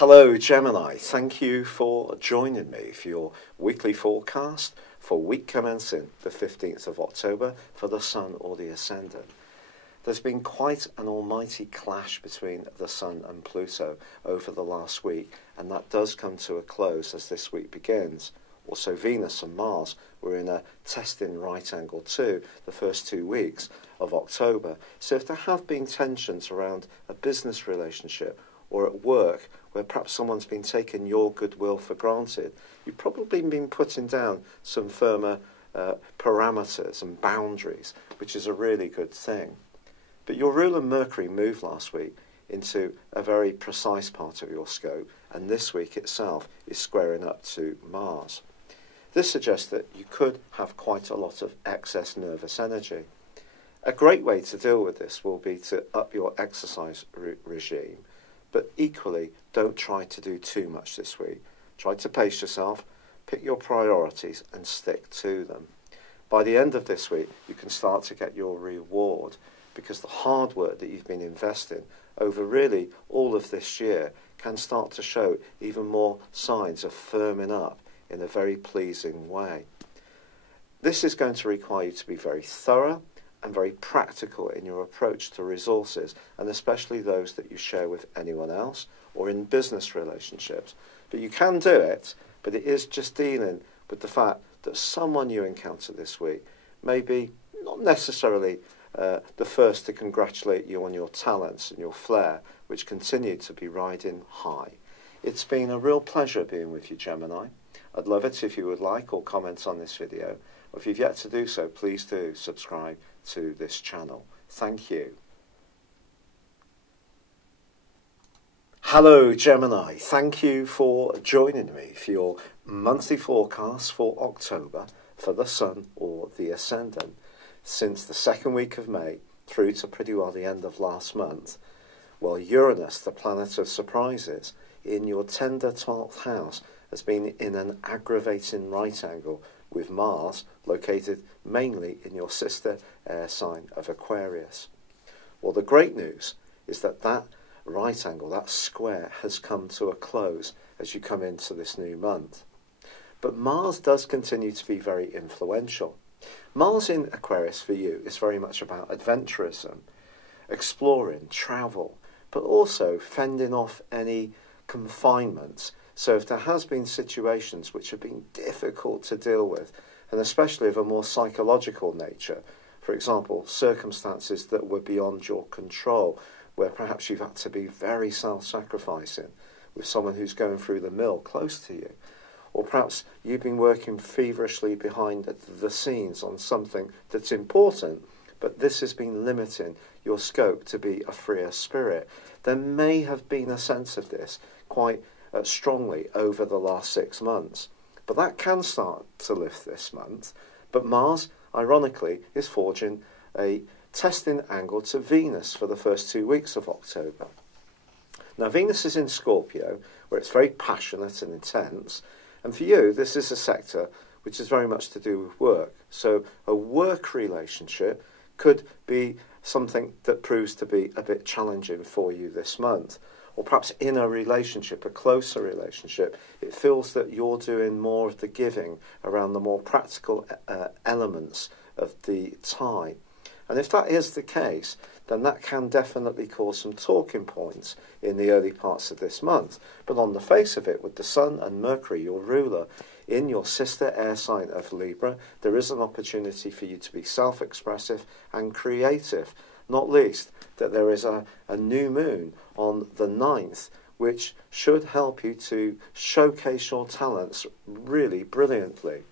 Hello Gemini, thank you for joining me for your weekly forecast for week commencing the 15th of October for the Sun or the Ascendant. There's been quite an almighty clash between the Sun and Pluto over the last week, and that does come to a close as this week begins. Also, Venus and Mars were in a testing right angle too the first 2 weeks of October. So if there have been tensions around a business relationship or at work where perhaps someone's been taking your goodwill for granted, you've probably been putting down some firmer parameters and boundaries, which is a really good thing. But your ruler Mercury moved last week into a very precise part of your scope, and this week itself is squaring up to Mars. This suggests that you could have quite a lot of excess nervous energy. A great way to deal with this will be to up your exercise regime, but equally don't try to do too much this week. Try to pace yourself, pick your priorities and stick to them. By the end of this week, you can start to get your reward, because the hard work that you've been investing over really all of this year can start to show even more signs of firming up in a very pleasing way. This is going to require you to be very thorough and very practical in your approach to resources, and especially those that you share with anyone else or in business relationships. But you can do it, but it is just dealing with the fact that someone you encounter this week may be not necessarily the first to congratulate you on your talents and your flair, which continue to be riding high. It's been a real pleasure being with you, Gemini. I'd love it if you would like or comment on this video. Or if you've yet to do so, please do subscribe to this channel. Thank you. Hello Gemini, thank you for joining me for your monthly forecast for October for the Sun or the Ascendant. Since the second week of May through to pretty well the end of last month, well, Uranus, the planet of surprises, in your tender 12th house has been in an aggravating right angle with Mars located mainly in your sister air sign of Aquarius. Well, the great news is that that right angle, that square, has come to a close as you come into this new month. But Mars does continue to be very influential. Mars in Aquarius for you is very much about adventurism, exploring, travel, but also fending off any confinements. So if there has been situations which have been difficult to deal with, and especially of a more psychological nature, for example, circumstances that were beyond your control, where perhaps you've had to be very self-sacrificing with someone who's going through the mill close to you, or perhaps you've been working feverishly behind the scenes on something that's important, but this has been limiting your scope to be a freer spirit. There may have been a sense of this quite strongly over the last 6 months, but that can start to lift this month. But Mars, ironically, is forging a testing angle to Venus for the first 2 weeks of October. Now, Venus is in Scorpio, where it's very passionate and intense, and for you, this is a sector which is very much to do with work. So a work relationship could be something that proves to be a bit challenging for you this month. Or perhaps in a relationship, a closer relationship, it feels that you're doing more of the giving around the more practical elements of the tie. And if that is the case, then that can definitely cause some talking points in the early parts of this month. But on the face of it, with the Sun and Mercury, your ruler, in your sister air sign of Libra, there is an opportunity for you to be self-expressive and creative. Not least that there is a new moon on the 9th, which should help you to showcase your talents really brilliantly.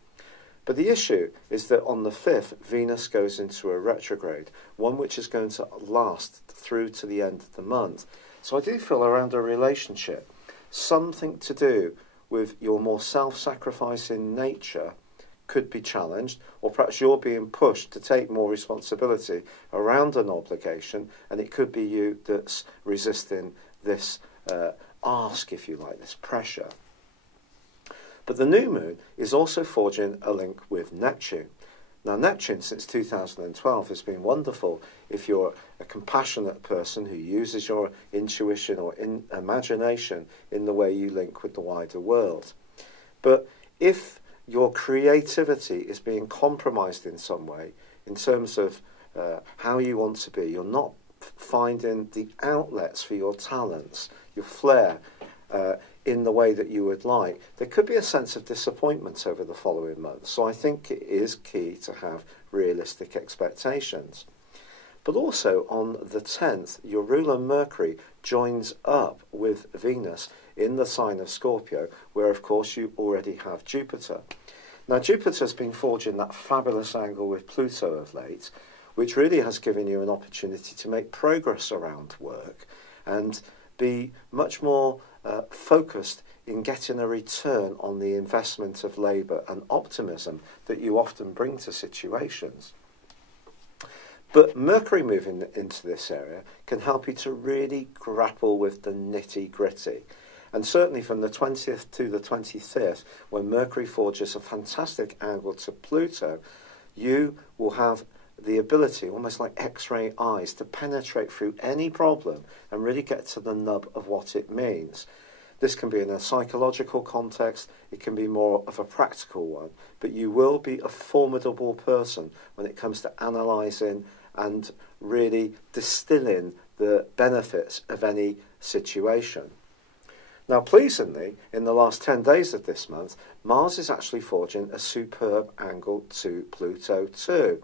But the issue is that on the 5th, Venus goes into a retrograde, one which is going to last through to the end of the month. So I do feel around a relationship, something to do with your more self-sacrificing nature could be challenged, or perhaps you're being pushed to take more responsibility around an obligation, and it could be you that's resisting this ask, if you like, this pressure. But the new moon is also forging a link with Neptune. Now, Neptune, since 2012, has been wonderful if you're a compassionate person who uses your intuition or imagination in the way you link with the wider world. But if your creativity is being compromised in some way, in terms of how you want to be, you're not finding the outlets for your talents, your flair, in the way that you would like, there could be a sense of disappointment over the following months. So I think it is key to have realistic expectations. But also on the 10th, your ruler Mercury joins up with Venus in the sign of Scorpio, where of course you already have Jupiter. Now Jupiter's been forging that fabulous angle with Pluto of late, which really has given you an opportunity to make progress around work and be much more focused in getting a return on the investment of labour and optimism that you often bring to situations. But Mercury moving into this area can help you to really grapple with the nitty-gritty. And certainly from the 20th to the 25th, when Mercury forges a fantastic angle to Pluto, you will have the ability, almost like X-ray eyes, to penetrate through any problem and really get to the nub of what it means. This can be in a psychological context, it can be more of a practical one, but you will be a formidable person when it comes to analysing and really distilling the benefits of any situation. Now, pleasingly, in the last 10 days of this month, Mars is actually forging a superb angle to Pluto too.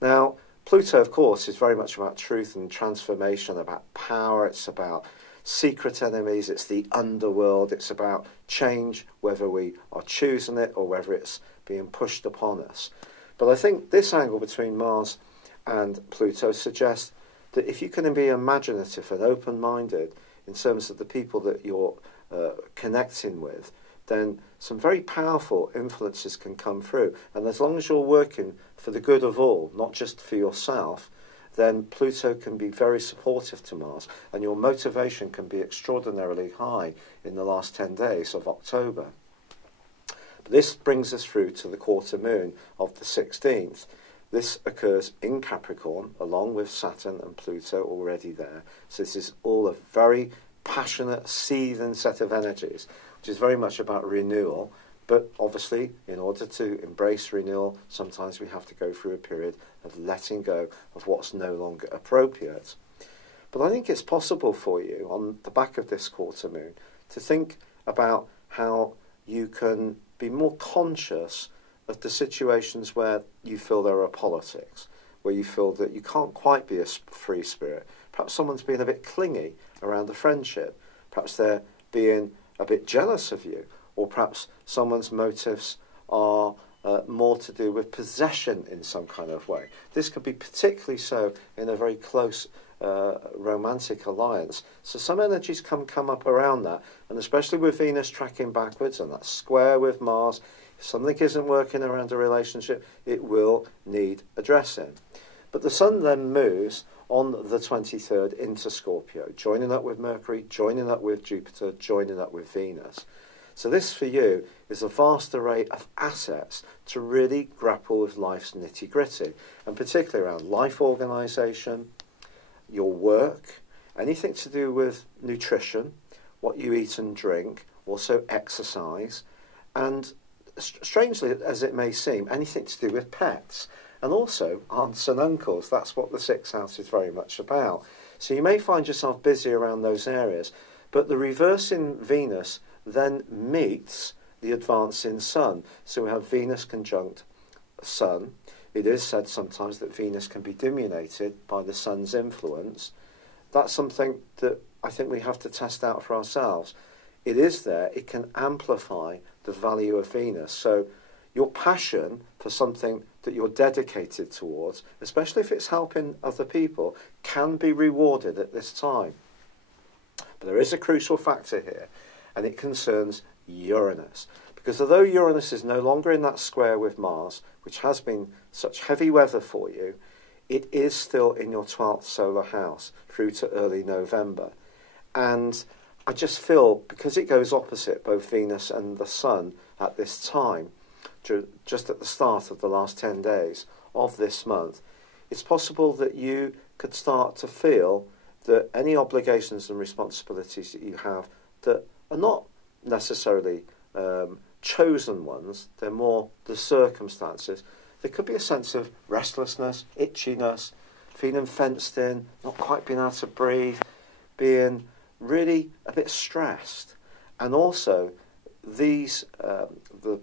Now, Pluto, of course, is very much about truth and transformation, about power, it's about secret enemies, it's the underworld, it's about change, whether we are choosing it or whether it's being pushed upon us. But I think this angle between Mars and Pluto suggests that if you can be imaginative and open-minded in terms of the people that you're connecting with, then some very powerful influences can come through. And as long as you're working for the good of all, not just for yourself, then Pluto can be very supportive to Mars, and your motivation can be extraordinarily high in the last 10 days of October. But this brings us through to the quarter moon of the 16th. This occurs in Capricorn, along with Saturn and Pluto already there. So this is all a very passionate, seething set of energies, which is very much about renewal. But obviously, in order to embrace renewal, sometimes we have to go through a period of letting go of what's no longer appropriate. But I think it's possible for you, on the back of this quarter moon, to think about how you can be more conscious of the situations where you feel there are politics, where you feel that you can't quite be a free spirit. Perhaps someone's being a bit clingy around a friendship. Perhaps they're being a bit jealous of you. Or perhaps someone's motives are more to do with possession in some kind of way. This could be particularly so in a very close romantic alliance. So some energies come up around that, and especially with Venus tracking backwards and that square with Mars, if something isn't working around a relationship, it will need addressing. But the Sun then moves on the 23rd into Scorpio, joining up with Mercury, joining up with Jupiter, joining up with Venus. So this for you is a vast array of assets to really grapple with life's nitty-gritty, and particularly around life organisation, your work, anything to do with nutrition, what you eat and drink, also exercise, and strangely as it may seem, anything to do with pets, and also aunts and uncles. That's what the sixth house is very much about. So you may find yourself busy around those areas, but the reversing Venus then meets the advancing Sun. So we have Venus conjunct Sun. It is said sometimes that Venus can be diminuted by the Sun's influence. That's something that I think we have to test out for ourselves. It is there. It can amplify the value of Venus. So your passion for something that you're dedicated towards, especially if it's helping other people, can be rewarded at this time. But there is a crucial factor here, and it concerns Uranus. Because although Uranus is no longer in that square with Mars, which has been such heavy weather for you, it is still in your 12th solar house through to early November. And I just feel, because it goes opposite both Venus and the Sun at this time, just at the start of the last 10 days of this month, it's possible that you could start to feel that any obligations and responsibilities that you have that are not necessarily chosen ones, they're more the circumstances. There could be a sense of restlessness, itchiness, feeling fenced in, not quite being able to breathe, being really a bit stressed. And also, these the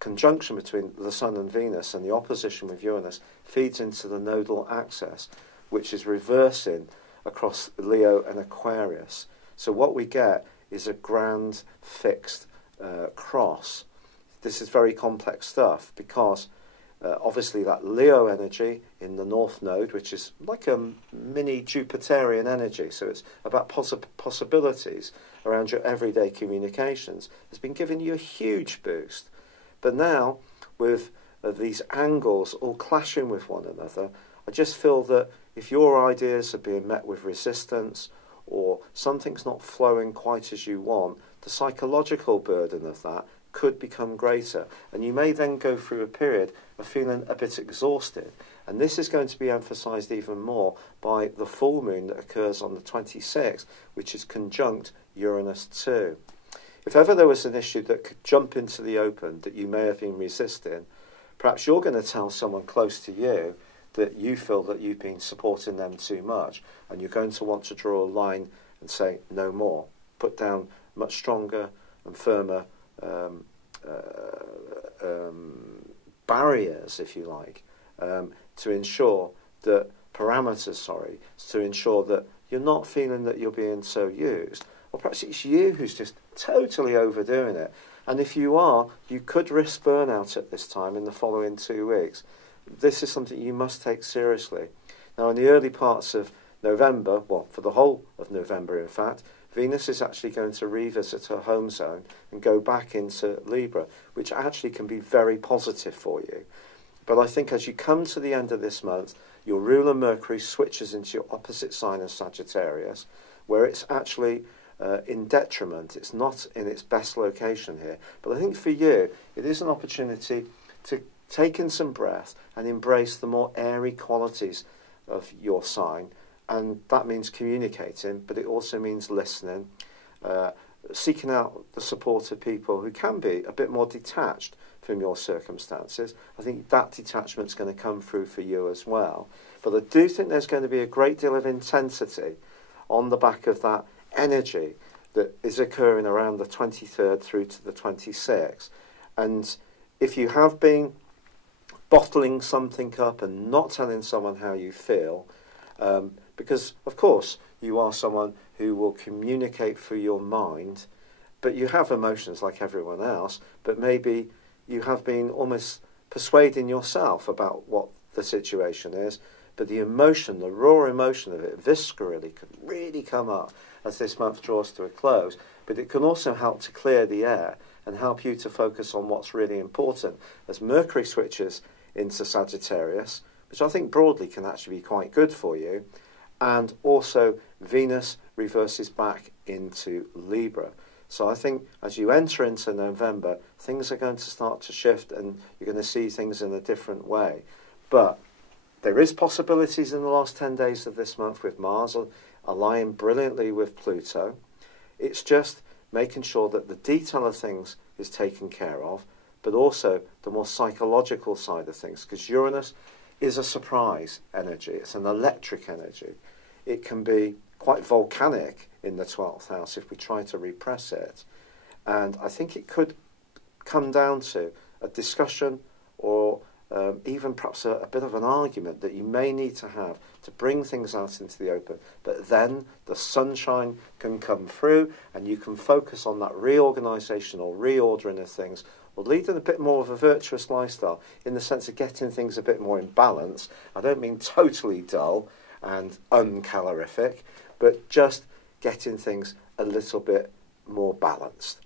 conjunction between the Sun and Venus and the opposition with Uranus feeds into the nodal axis, which is reversing across Leo and Aquarius. So what we get is a grand fixed cross. This is very complex stuff because obviously that Leo energy in the North Node, which is like a mini Jupiterian energy, so it's about possibilities around your everyday communications, has been giving you a huge boost. But now, with these angles all clashing with one another, I just feel that if your ideas are being met with resistance or something's not flowing quite as you want, the psychological burden of that could become greater. And you may then go through a period of feeling a bit exhausted. And this is going to be emphasised even more by the full moon that occurs on the 26th, which is conjunct Uranus 2. If ever there was an issue that could jump into the open that you may have been resisting, perhaps you're going to tell someone close to you that you feel that you've been supporting them too much, and you're going to want to draw a line and say no more. Put down much stronger and firmer barriers, if you like, to ensure that to ensure that you're not feeling that you're being so used. Or perhaps it's you who's just totally overdoing it. And if you are, you could risk burnout at this time in the following 2 weeks. This is something you must take seriously. Now, in the early parts of November, well, for the whole of November, in fact, Venus is actually going to revisit her home zone and go back into Libra, which actually can be very positive for you. But I think as you come to the end of this month, your ruler Mercury switches into your opposite sign of Sagittarius, where it's actually in detriment. It's not in its best location here. But I think for you, it is an opportunity to take in some breath and embrace the more airy qualities of your sign. And that means communicating, but it also means listening, seeking out the support of people who can be a bit more detached from your circumstances. I think that detachment's going to come through for you as well. But I do think there's going to be a great deal of intensity on the back of that energy that is occurring around the 23rd through to the 26th. And if you have been bottling something up and not telling someone how you feel, because, of course, you are someone who will communicate through your mind, but you have emotions like everyone else, but maybe you have been almost persuading yourself about what the situation is, but the emotion, the raw emotion of it, viscerally, can really come up as this month draws to a close. But it can also help to clear the air and help you to focus on what's really important as Mercury switches into Sagittarius, which I think broadly can actually be quite good for you. And also Venus reverses back into Libra. So I think as you enter into November, things are going to start to shift and you're going to see things in a different way. But there is possibilities in the last 10 days of this month with Mars aligning brilliantly with Pluto. It's just making sure that the detail of things is taken care of, but also the more psychological side of things, because Uranus is a surprise energy. It's an electric energy. It can be quite volcanic in the 12th house if we try to repress it. And I think it could come down to a discussion or even perhaps a bit of an argument that you may need to have to bring things out into the open. But then the sunshine can come through and you can focus on that reorganisation or reordering of things, or leading a bit more of a virtuous lifestyle in the sense of getting things a bit more in balance. I don't mean totally dull and uncalorific, but just getting things a little bit more balanced.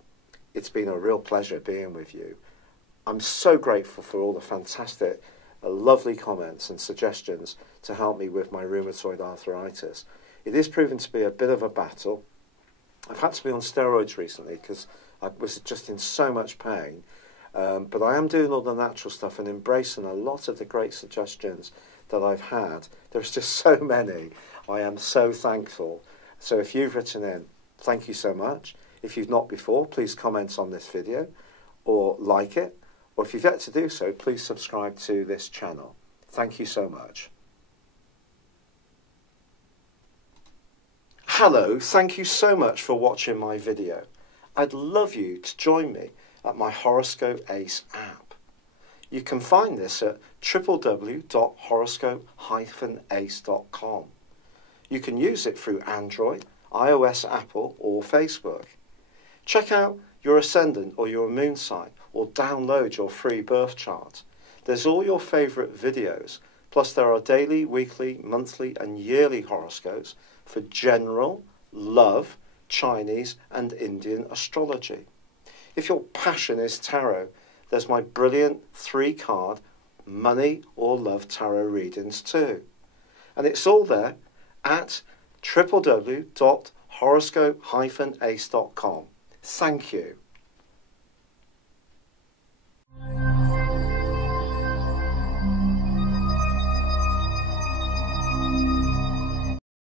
It's been a real pleasure being with you. I'm so grateful for all the fantastic, lovely comments and suggestions to help me with my rheumatoid arthritis. It is proven to be a bit of a battle. I've had to be on steroids recently because I was just in so much pain. But I am doing all the natural stuff and embracing a lot of the great suggestions that I've had. There's just so many. I am so thankful. So if you've written in, thank you so much. If you've not before, please comment on this video or like it. Or if you've yet to do so, please subscribe to this channel. Thank you so much. Hello, thank you so much for watching my video. I'd love you to join me at my Horoscope Ace app. You can find this at www.horoscope-ace.com. You can use it through Android, iOS, Apple or Facebook. Check out your ascendant or your moon sign or download your free birth chart. There's all your favourite videos, plus there are daily, weekly, monthly and yearly horoscopes for general, love, Chinese and Indian astrology. If your passion is tarot, there's my brilliant 3-card money or love tarot readings too. And it's all there at www.horoscope-ace.com. Thank you.